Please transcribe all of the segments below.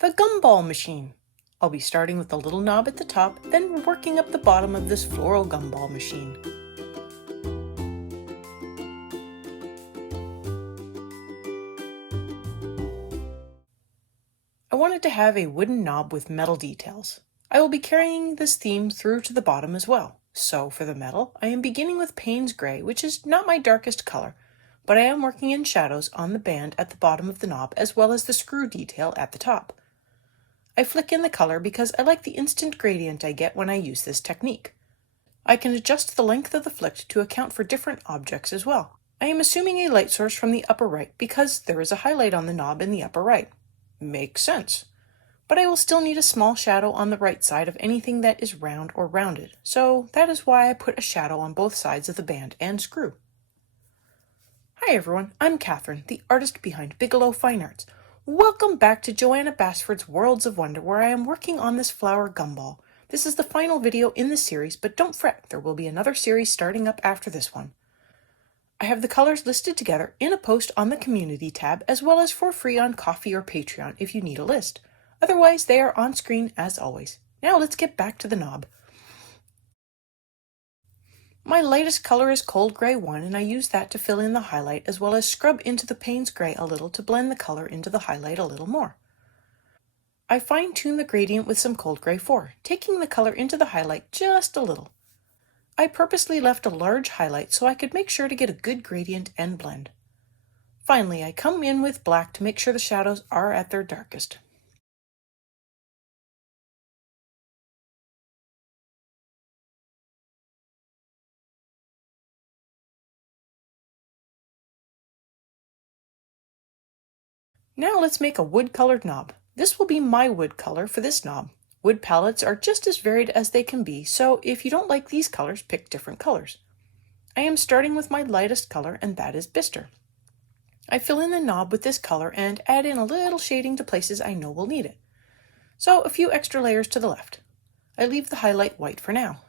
The gumball machine. I'll be starting with the little knob at the top, then working up the bottom of this floral gumball machine. I wanted to have a wooden knob with metal details. I will be carrying this theme through to the bottom as well. So for the metal, I am beginning with Payne's Gray, which is not my darkest color, but I am working in shadows on the band at the bottom of the knob as well as the screw detail at the top. I flick in the color because I like the instant gradient I get when I use this technique. I can adjust the length of the flick to account for different objects as well. I am assuming a light source from the upper right because there is a highlight on the knob in the upper right. Makes sense. But I will still need a small shadow on the right side of anything that is round or rounded, so that is why I put a shadow on both sides of the band and screw. Hi everyone, I'm Catherine, the artist behind Bigelow Fine Arts. Welcome back to Joanna Basford's Worlds of Wonder, where I am working on this flower gumball. This is the final video in the series, but don't fret, there will be another series starting up after this one. I have the colors listed together in a post on the Community tab, as well as for free on Ko-fi or Patreon if you need a list. Otherwise, they are on screen as always. Now let's get back to the knob. My lightest color is Cold Gray 1, and I use that to fill in the highlight as well as scrub into the Payne's Gray a little to blend the color into the highlight a little more. I fine-tune the gradient with some Cold Gray 4, taking the color into the highlight just a little. I purposely left a large highlight so I could make sure to get a good gradient and blend. Finally, I come in with black to make sure the shadows are at their darkest. Now let's make a wood-colored knob. This will be my wood color for this knob. Wood palettes are just as varied as they can be, so if you don't like these colors, pick different colors. I am starting with my lightest color, and that is Bister. I fill in the knob with this color and add in a little shading to places I know will need it. So a few extra layers to the left. I leave the highlight white for now.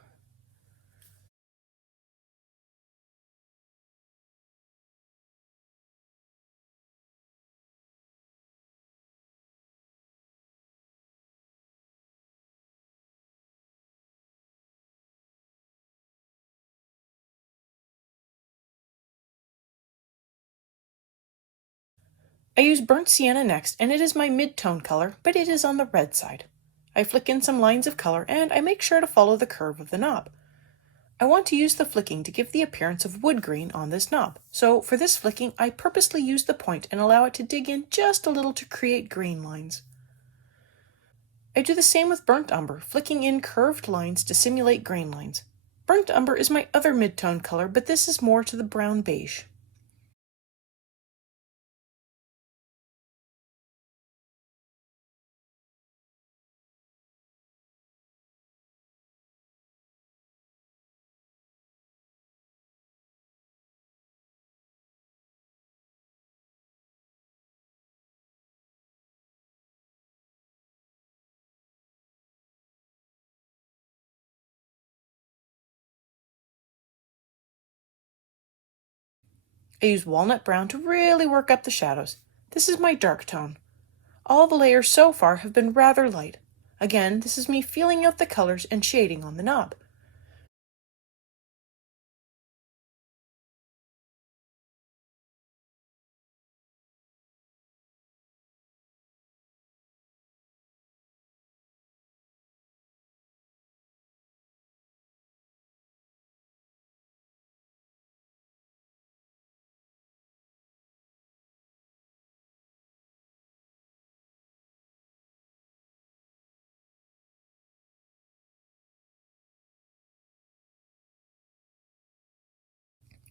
I use burnt sienna next, and it is my mid-tone color, but it is on the red side. I flick in some lines of color, and I make sure to follow the curve of the knob. I want to use the flicking to give the appearance of wood grain on this knob, so for this flicking I purposely use the point and allow it to dig in just a little to create grain lines. I do the same with burnt umber, flicking in curved lines to simulate grain lines. Burnt umber is my other mid-tone color, but this is more to the brown beige. I use walnut brown to really work up the shadows. This is my dark tone. All the layers so far have been rather light. Again, this is me feeling out the colors and shading on the knob.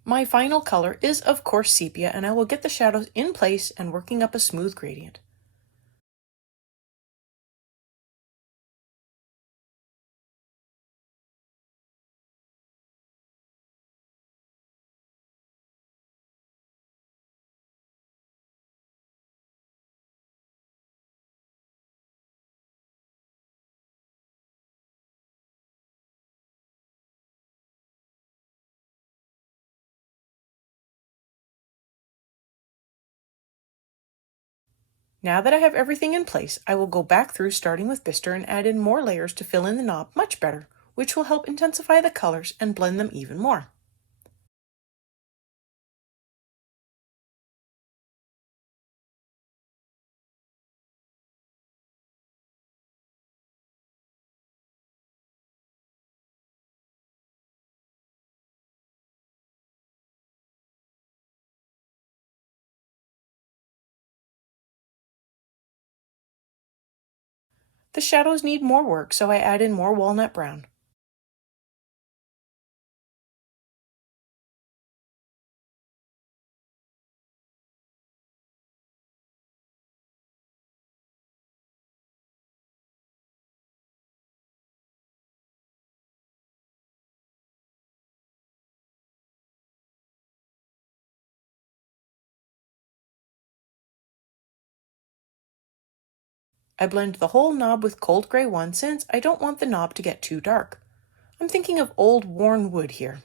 My final color is of course sepia, and I will get the shadows in place and working up a smooth gradient. Now that I have everything in place, I will go back through starting with Bister and add in more layers to fill in the knob much better, which will help intensify the colors and blend them even more. The shadows need more work, so I add in more walnut brown. I blend the whole knob with cold gray 1 since I don't want the knob to get too dark. I'm thinking of old worn wood here.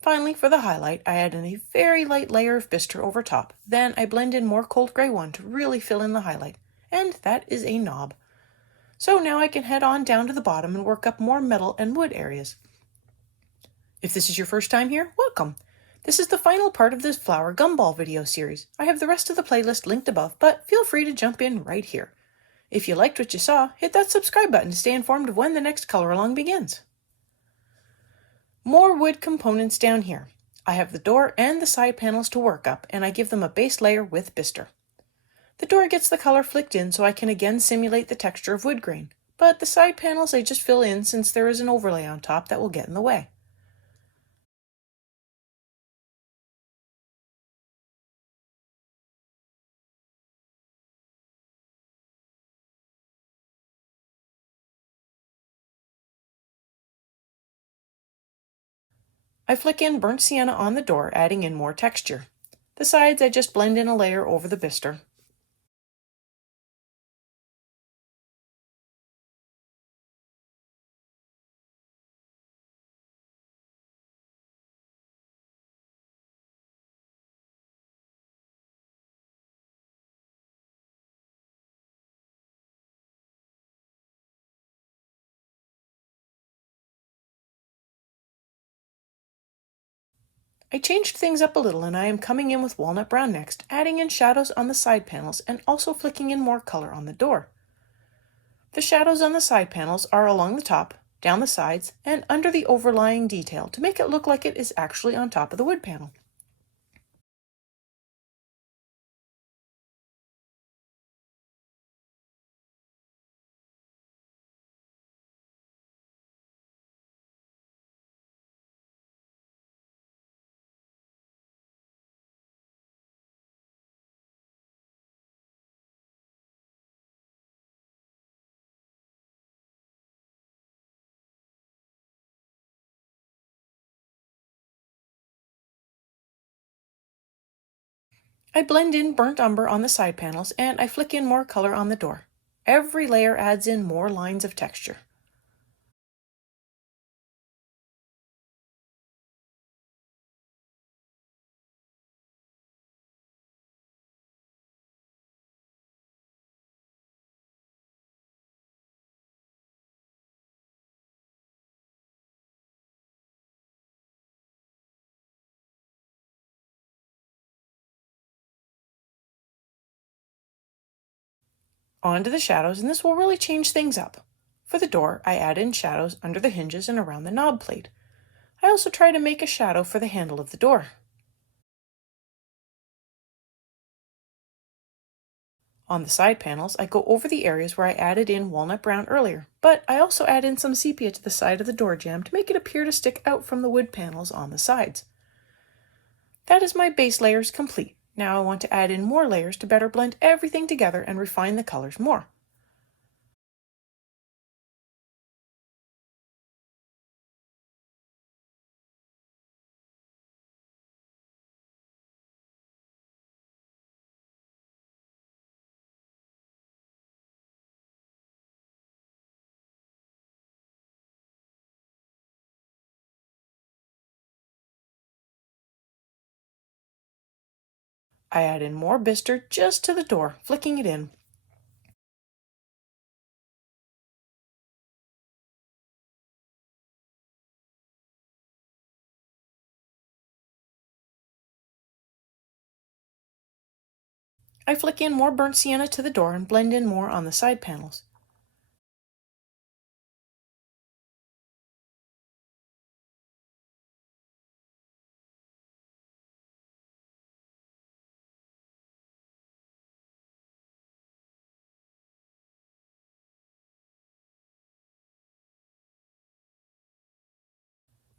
Finally, for the highlight, I add in a very light layer of Bister over top. Then I blend in more cold gray 1 to really fill in the highlight. And that is a knob. So now I can head on down to the bottom and work up more metal and wood areas. If this is your first time here, welcome. This is the final part of this flower gumball video series. I have the rest of the playlist linked above, but feel free to jump in right here. If you liked what you saw, hit that subscribe button to stay informed of when the next color along begins. More wood components down here. I have the door and the side panels to work up, and I give them a base layer with Bister. The door gets the color flicked in so I can again simulate the texture of wood grain, but the side panels I just fill in since there is an overlay on top that will get in the way. I flick in burnt sienna on the door, adding in more texture. The sides I just blend in a layer over the Bister. I changed things up a little and I am coming in with walnut brown next, adding in shadows on the side panels and also flicking in more color on the door. The shadows on the side panels are along the top, down the sides, and under the overlying detail to make it look like it is actually on top of the wood panel. I blend in burnt umber on the side panels and I flick in more color on the door. Every layer adds in more lines of texture. On to the shadows, and this will really change things up. For the door, I add in shadows under the hinges and around the knob plate. I also try to make a shadow for the handle of the door. On the side panels, I go over the areas where I added in walnut brown earlier, but I also add in some sepia to the side of the door jamb to make it appear to stick out from the wood panels on the sides. That is my base layers complete. Now I want to add in more layers to better blend everything together and refine the colors more. I add in more bistre just to the door, flicking it in. I flick in more burnt sienna to the door and blend in more on the side panels.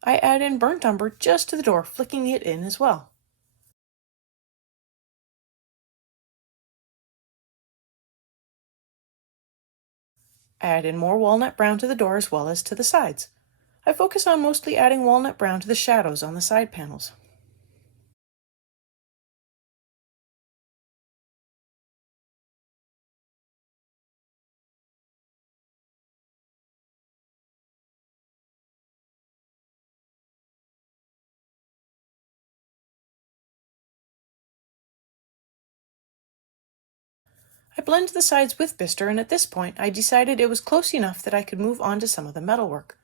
I add in burnt umber just to the door, flicking it in as well. I add in more walnut brown to the door as well as to the sides. I focus on mostly adding walnut brown to the shadows on the side panels. I blend the sides with bistre, and at this point I decided it was close enough that I could move on to some of the metalwork.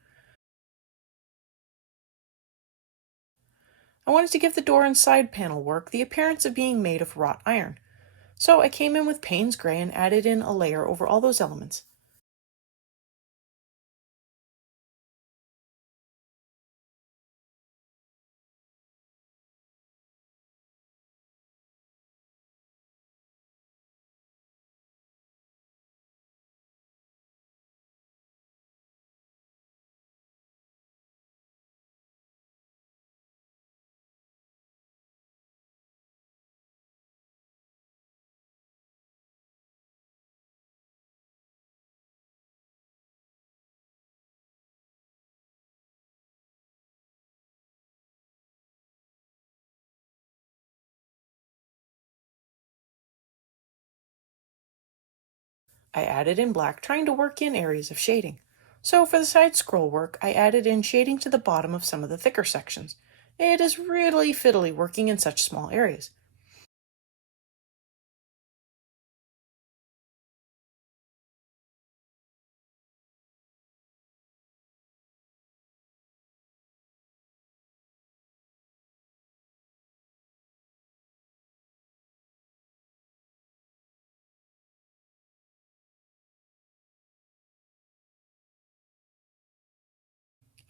I wanted to give the door and side panel work the appearance of being made of wrought iron, so I came in with Payne's Gray and added in a layer over all those elements. I added in black, trying to work in areas of shading. So for the side scroll work, I added in shading to the bottom of some of the thicker sections. It is really fiddly working in such small areas.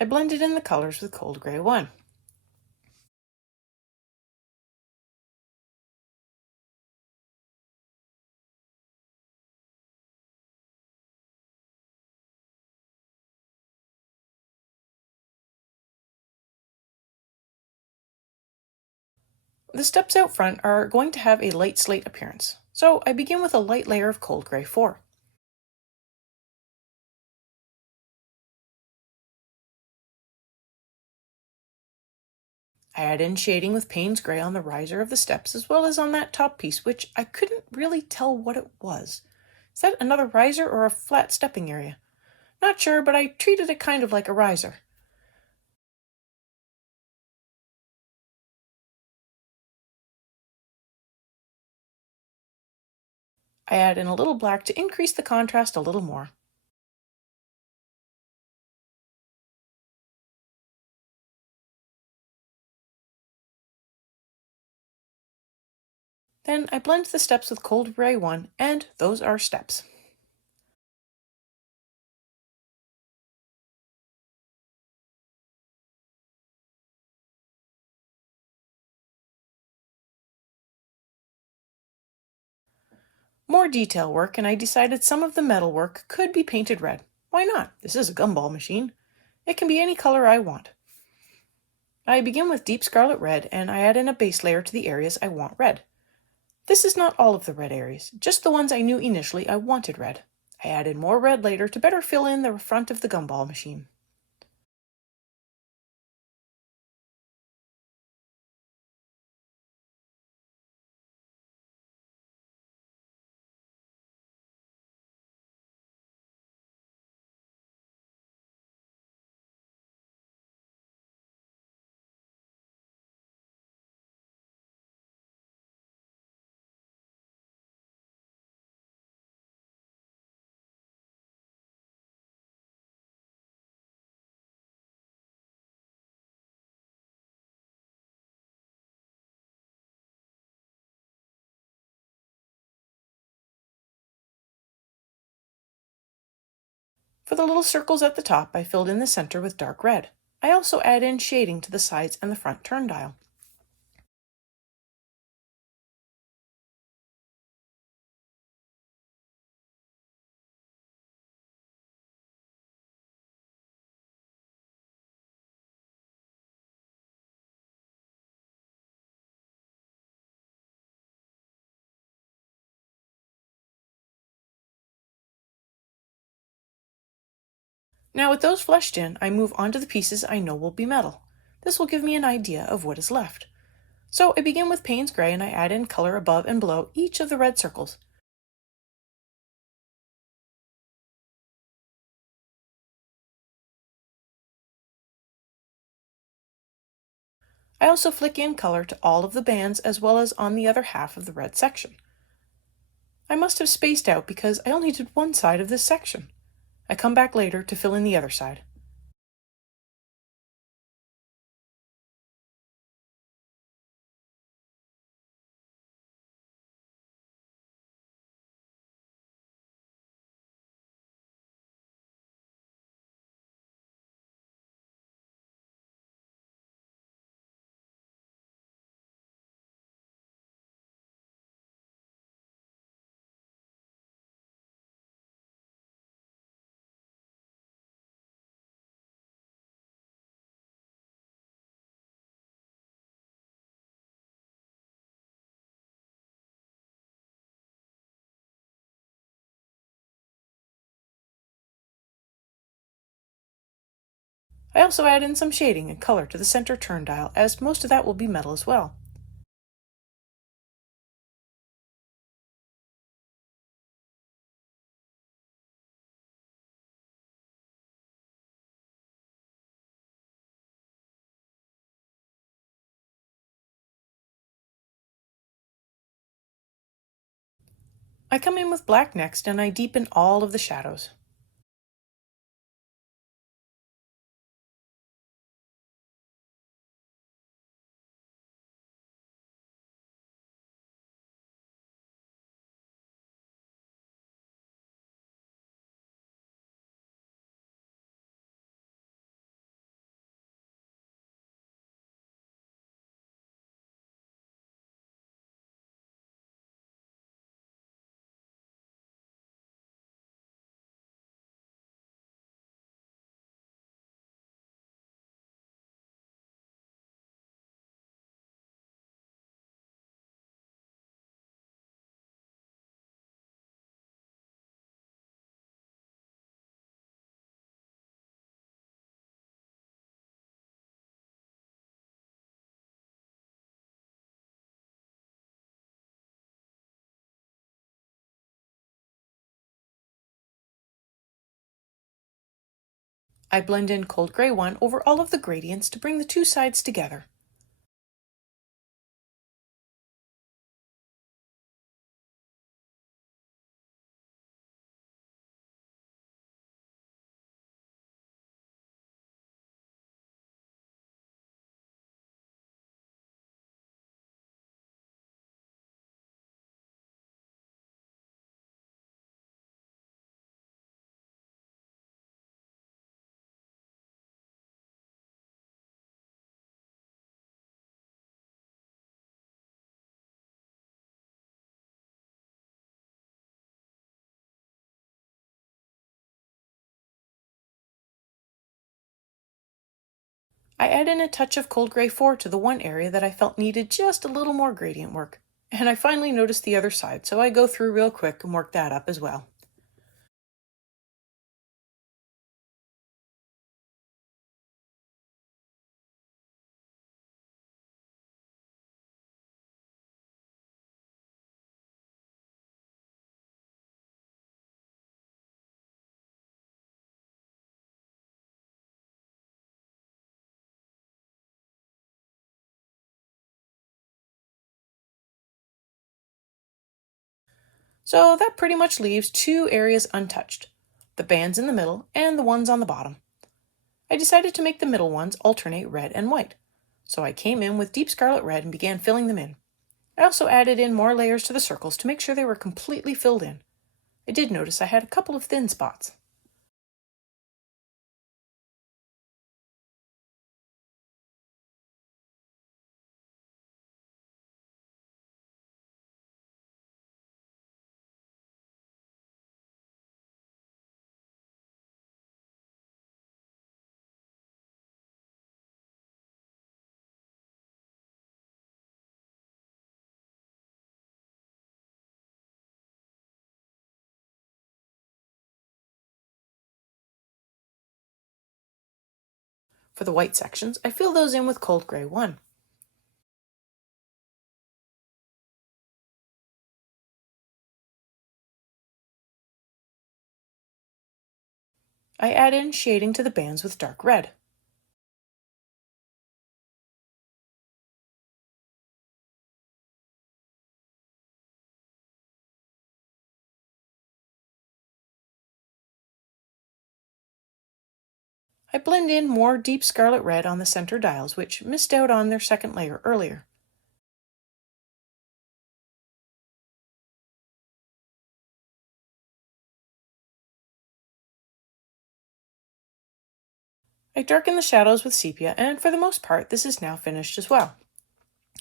I blended in the colors with Cold Gray 1. The steps out front are going to have a light slate appearance, so I begin with a light layer of Cold Gray 4. I add in shading with Payne's Gray on the riser of the steps as well as on that top piece, which I couldn't really tell what it was. Is that another riser or a flat stepping area? Not sure, but I treated it kind of like a riser. I add in a little black to increase the contrast a little more. Then I blend the steps with Cold Gray 1, and those are steps. More detail work, and I decided some of the metal work could be painted red. Why not? This is a gumball machine. It can be any color I want. I begin with deep scarlet red, and I add in a base layer to the areas I want red. This is not all of the red areas, just the ones I knew initially I wanted red. I added more red later to better fill in the front of the gumball machine. For the little circles at the top, I filled in the center with dark red. I also add in shading to the sides and the front turn dial. Now with those fleshed in, I move on to the pieces I know will be metal. This will give me an idea of what is left. So I begin with Payne's Gray and I add in color above and below each of the red circles. I also flick in color to all of the bands as well as on the other half of the red section. I must have spaced out because I only did one side of this section. I come back later to fill in the other side. I also add in some shading and color to the center turn dial, as most of that will be metal as well. I come in with black next and I deepen all of the shadows. I blend in cold gray 1 over all of the gradients to bring the two sides together. I add in a touch of cold gray 4 to the one area that I felt needed just a little more gradient work. And I finally noticed the other side, so I go through real quick and work that up as well. So that pretty much leaves two areas untouched, the bands in the middle and the ones on the bottom. I decided to make the middle ones alternate red and white. So I came in with deep scarlet red and began filling them in. I also added in more layers to the circles to make sure they were completely filled in. I did notice I had a couple of thin spots. For the white sections, I fill those in with cold gray 1. I add in shading to the bands with dark red. I blend in more deep scarlet red on the center dials, which missed out on their second layer earlier. I darken the shadows with sepia, and for the most part, this is now finished as well.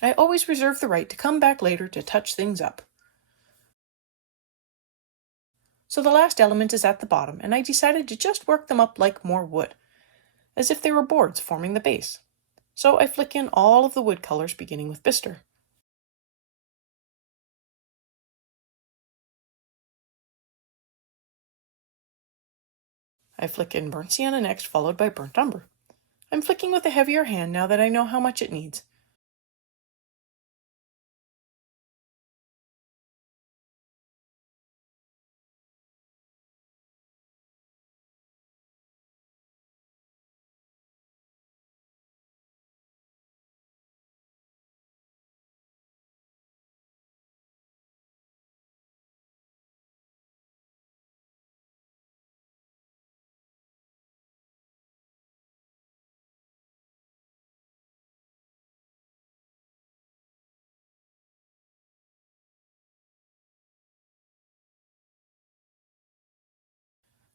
I always reserve the right to come back later to touch things up. So the last element is at the bottom, and I decided to just work them up like more wood, as if they were boards forming the base. So I flick in all of the wood colors beginning with bistre. I flick in burnt sienna next, followed by burnt umber. I'm flicking with a heavier hand now that I know how much it needs.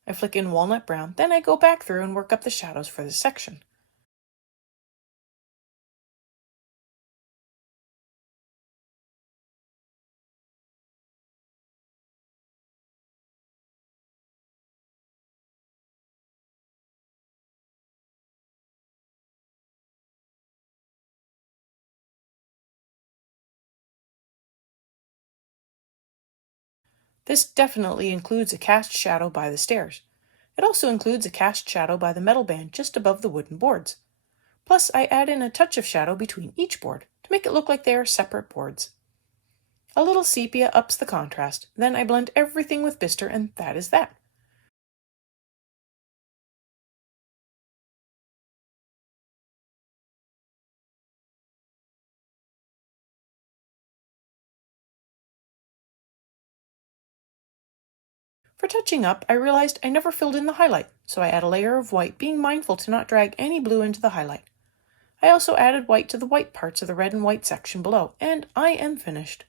I flick in walnut brown, then I go back through and work up the shadows for this section. This definitely includes a cast shadow by the stairs. It also includes a cast shadow by the metal band just above the wooden boards. Plus, I add in a touch of shadow between each board to make it look like they are separate boards. A little sepia ups the contrast, then I blend everything with bistre, and that is that. For touching up, I realized I never filled in the highlight, so I add a layer of white, being mindful to not drag any blue into the highlight. I also added white to the white parts of the red and white section below, and I am finished.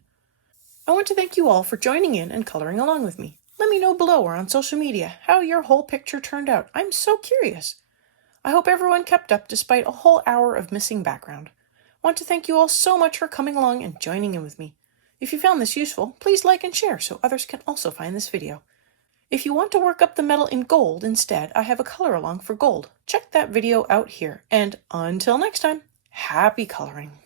I want to thank you all for joining in and coloring along with me. Let me know below or on social media how your whole picture turned out. I'm so curious. I hope everyone kept up despite a whole hour of missing background. I want to thank you all so much for coming along and joining in with me. If you found this useful, please like and share so others can also find this video. If you want to work up the metal in gold instead, I have a color along for gold. Check that video out here. And until next time, happy coloring!